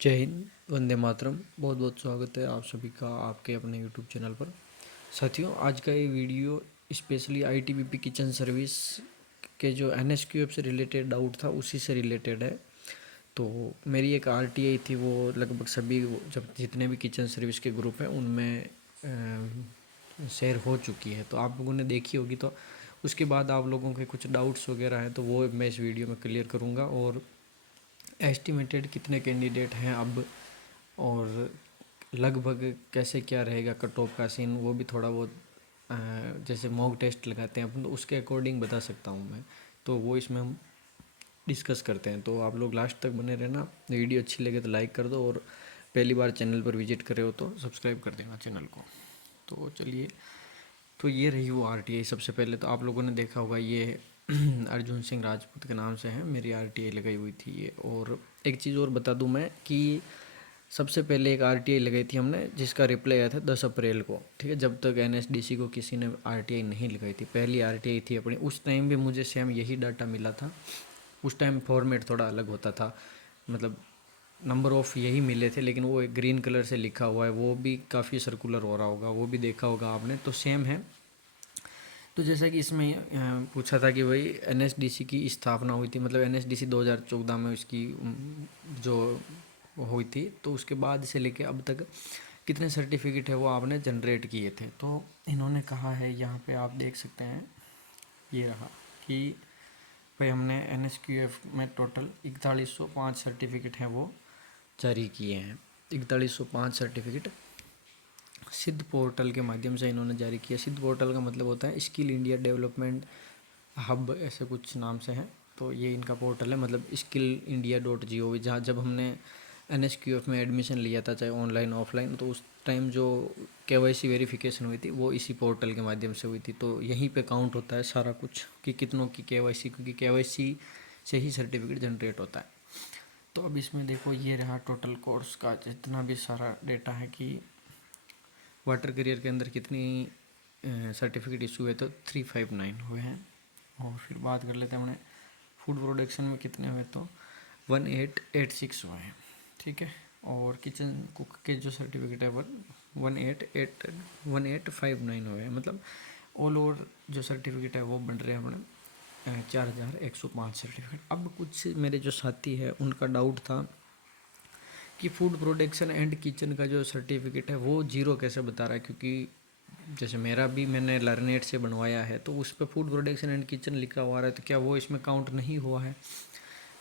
जय हिंद, वंदे मातरम। बहुत बहुत स्वागत है आप सभी का आपके अपने यूट्यूब चैनल पर। साथियों, आज का ये video specially ITBP kitchen service के जो एनएसक्यूएफ से रिलेटेड डाउट था उसी से रिलेटेड है। तो मेरी एक आरटीआई थी, वो लगभग सभी जब जितने भी किचन सर्विस के ग्रुप हैं उनमें शेयर हो चुकी है, तो आप लोगों ने देखी होगी। तो उसके बाद आप लोगों के कुछ डाउट्स वगैरह हैं तो वो मैं इस वीडियो में क्लियर करूँगा। और एस्टिमेटेड कितने कैंडिडेट हैं अब, और लगभग कैसे क्या रहेगा कट ऑफ का सीन, वो भी थोड़ा बहुत जैसे मॉक टेस्ट लगाते हैं अपन, तो उसके अकॉर्डिंग बता सकता हूँ मैं। तो वो इसमें हम डिस्कस करते हैं, तो आप लोग लास्ट तक बने रहना। वीडियो अच्छी लगे तो लाइक कर दो, और पहली बार चैनल पर विजिट कर रहे हो तो सब्सक्राइब कर देना चैनल को। तो चलिए, तो ये रही वो आरटीआई। सबसे पहले तो आप लोगों ने देखा होगा, ये अर्जुन सिंह राजपूत के नाम से है, मेरी आरटीआई लगाई हुई थी ये। और एक चीज़ और बता दूं मैं कि सबसे पहले एक आरटीआई लगाई थी हमने, जिसका रिप्लाई आया था 10 अप्रैल को। ठीक है, जब तक एनएसडीसी को किसी ने आरटीआई नहीं लगाई थी, पहली आरटीआई थी अपनी। उस टाइम भी मुझे सेम यही डाटा मिला था। उस टाइम फॉर्मेट थोड़ा अलग होता था, मतलब नंबर ऑफ यही मिले थे, लेकिन वो एक ग्रीन कलर से लिखा हुआ है, वो भी काफ़ी सर्कुलर हो रहा होगा, वो भी देखा होगा आपने, तो सेम है। तो जैसा कि इसमें पूछा था कि भाई एनएसडीसी की स्थापना हुई थी, मतलब एनएसडीसी 2014 में उसकी जो हुई थी, तो उसके बाद से लेके अब तक कितने सर्टिफिकेट है वो आपने जनरेट किए थे। तो इन्होंने कहा है, यहाँ पे आप देख सकते हैं, ये रहा कि भाई हमने एनएसक्यूएफ में टोटल 4105 सर्टिफिकेट हैं वो जारी किए हैं। 4105 सर्टिफिकेट सिद्ध पोर्टल के माध्यम से इन्होंने जारी किया। सिद्ध पोर्टल का मतलब होता है स्किल इंडिया डेवलपमेंट हब, ऐसे कुछ नाम से है। तो ये इनका पोर्टल है, मतलब skillindia.gov, जहाँ जब हमने एनएसक्यूएफ में एडमिशन लिया था, चाहे ऑनलाइन ऑफलाइन, तो उस टाइम जो केवाईसी वेरिफिकेशन हुई थी वो इसी पोर्टल के माध्यम से हुई थी। तो यहीं पे काउंट होता है सारा कुछ कि कितनों की केवाईसी, क्योंकि केवाईसी से ही सर्टिफिकेट जनरेट होता है। तो अब इसमें देखो, ये रहा टोटल कोर्स का जितना भी सारा डेटा है कि वाटर करियर के अंदर कितनी सर्टिफिकेट इशू हुए, तो 359 हुए हैं। और फिर बात कर लेते हैं हमने फूड प्रोडक्शन में कितने हुए, तो 1886 हुए हैं। ठीक है, और किचन कुक के जो सर्टिफिकेट है 1859 हुए हैं। मतलब ऑल ओवर जो सर्टिफिकेट है वो बन रहे हैं अपने 4105 सर्टिफिकेट। अब कुछ मेरे जो साथी है उनका डाउट था कि फूड प्रोडक्शन एंड किचन का जो सर्टिफिकेट है वो जीरो कैसे बता रहा है, क्योंकि जैसे मेरा भी मैंने लर्नेट से बनवाया है, तो उस पर फूड प्रोडक्शन एंड किचन लिखा हुआ है, तो क्या वो इसमें काउंट नहीं हुआ है?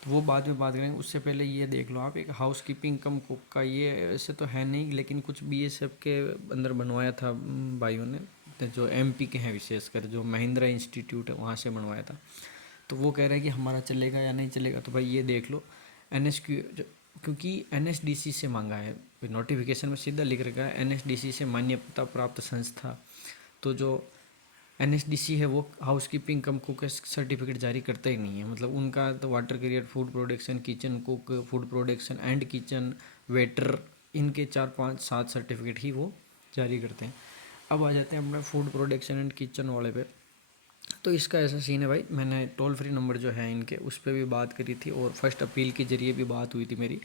तो वो बाद में बात करेंगे। उससे पहले ये देख लो आप, एक हाउस कीपिंग कम कुक का, ये ऐसे तो है नहीं, लेकिन कुछ बीएसएफ के अंदर बनवाया था भाइयों ने, तो जो एमपी के हैं, विशेषकर जो महिंद्रा इंस्टीट्यूट है वहाँ से बनवाया था। तो वो कह रहे हैं कि हमारा चलेगा या नहीं चलेगा। तो भाई ये देख लो, एनएसक्यू क्योंकि एनएसडीसी से मांगा है, नोटिफिकेशन में सीधा लिख रखा है एनएसडीसी से मान्यता प्राप्त संस्था। तो जो एनएसडीसी है वो हाउस कीपिंग कम कुक सर्टिफिकेट जारी करता ही नहीं है। मतलब उनका तो water career, food production, kitchen cook, food production and kitchen waiter, इनके 4 5 7 सर्टिफिकेट ही वो जारी करते हैं। अब आ जाते हैं अपने फूड प्रोडक्शन एंड किचन वाले पे। तो इसका ऐसा सीन है भाई, मैंने टोल फ्री नंबर जो है इनके उस पर भी बात करी थी, और फर्स्ट अपील के जरिए भी बात हुई थी मेरी।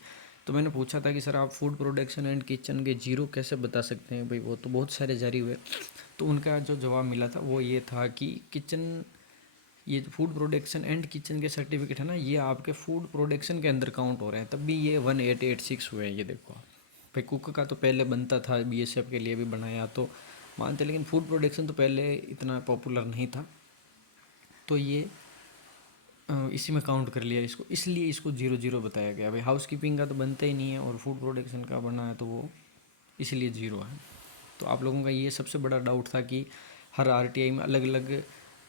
तो मैंने पूछा था कि सर आप फूड प्रोडक्शन एंड किचन के जीरो कैसे बता सकते हैं भाई, वो तो बहुत सारे जारी हुए। तो उनका जो जवाब मिला था वो ये था कि किचन, ये जो फूड प्रोडक्शन एंड किचन के सर्टिफिकेट है ना, ये आपके फूड प्रोडक्शन के अंदर काउंट हो रहे हैं, तब भी ये 1886 हुए हैं। ये देखो आप भाई, कुक का तो पहले बनता था, बीएसएफ के लिए भी बनाया तो मानते, लेकिन फूड प्रोडक्शन तो पहले इतना पॉपुलर नहीं था, तो ये इसी में काउंट कर लिया इसको, इसलिए इसको 00 बताया गया। भाई हाउस कीपिंग का तो बनता ही नहीं है, और फूड प्रोडक्शन का बना है, तो वो इसलिए 0 है। तो आप लोगों का ये सबसे बड़ा डाउट था कि हर आरटीआई में अलग अलग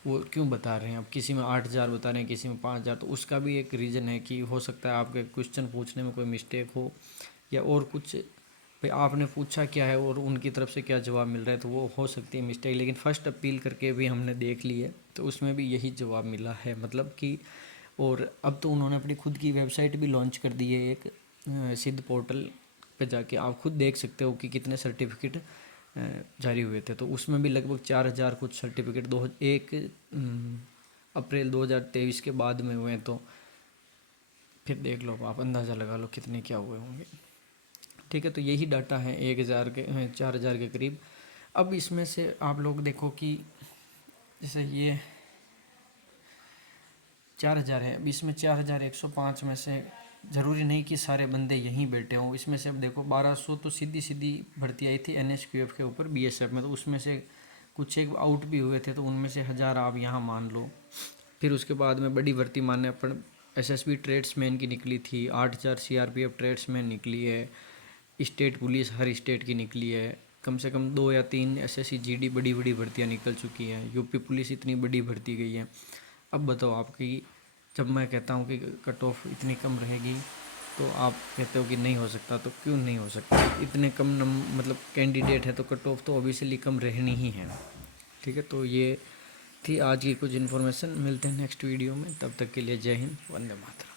वो क्यों बता रहे हैं। अब किसी में 8000 बता रहे हैं, किसी में 5000, तो उसका भी एक रीज़न है कि हो सकता है आपके क्वेश्चन पूछने में कोई मिस्टेक हो, या और कुछ, भाई आपने पूछा क्या है और उनकी तरफ से क्या जवाब मिल रहा है, तो वो हो सकती है मिस्टेक। लेकिन फर्स्ट अपील करके भी हमने देख ली है, तो उसमें भी यही जवाब मिला है, मतलब कि। और अब तो उन्होंने अपनी खुद की वेबसाइट भी लॉन्च कर दी है, एक सिद्ध पोर्टल पे जाके आप खुद देख सकते हो कि कितने सर्टिफिकेट जारी हुए थे। तो उसमें भी लगभग 4000 कुछ सर्टिफिकेट 1 अप्रैल 2023 के बाद में हुए हैं। तो फिर देख लो आप, अंदाज़ा लगा लो कितने क्या हुए होंगे। ठीक है, तो यही डाटा है 1000 के 4000 के करीब। अब इसमें से आप लोग देखो कि जैसे ये 4000 है, अब इसमें 4105 में से ज़रूरी नहीं कि सारे बंदे यहीं बैठे हों। इसमें से अब देखो 1200 तो सीधी सीधी भर्ती आई थी NSQF के ऊपर BSF में, तो उसमें से कुछ एक आउट भी हुए थे, तो उनमें से 1000 आप यहाँ मान लो। फिर उसके बाद में बड़ी भर्ती मानने अपन SSB ट्रेड्समैन की निकली थी, 8000 CRPF ट्रेड्समैन निकली है, स्टेट पुलिस हर स्टेट की निकली है, कम से कम 2 या 3 SSC GD बड़ी बड़ी भर्तियाँ निकल चुकी हैं, यूपी पुलिस इतनी बड़ी भर्ती गई है। अब बताओ आपकी, जब मैं कहता हूँ कि कट ऑफ इतनी कम रहेगी तो आप कहते हो कि नहीं हो सकता, तो क्यों नहीं हो सकता? इतने कम मतलब कैंडिडेट है तो कट ऑफ तो ऑब्वियसली कम रहनी ही है। ठीक है, तो ये थी आज की कुछ इन्फॉर्मेशन। मिलते हैं नेक्स्ट वीडियो में, तब तक के लिए जय हिंद, वंदे मातरम।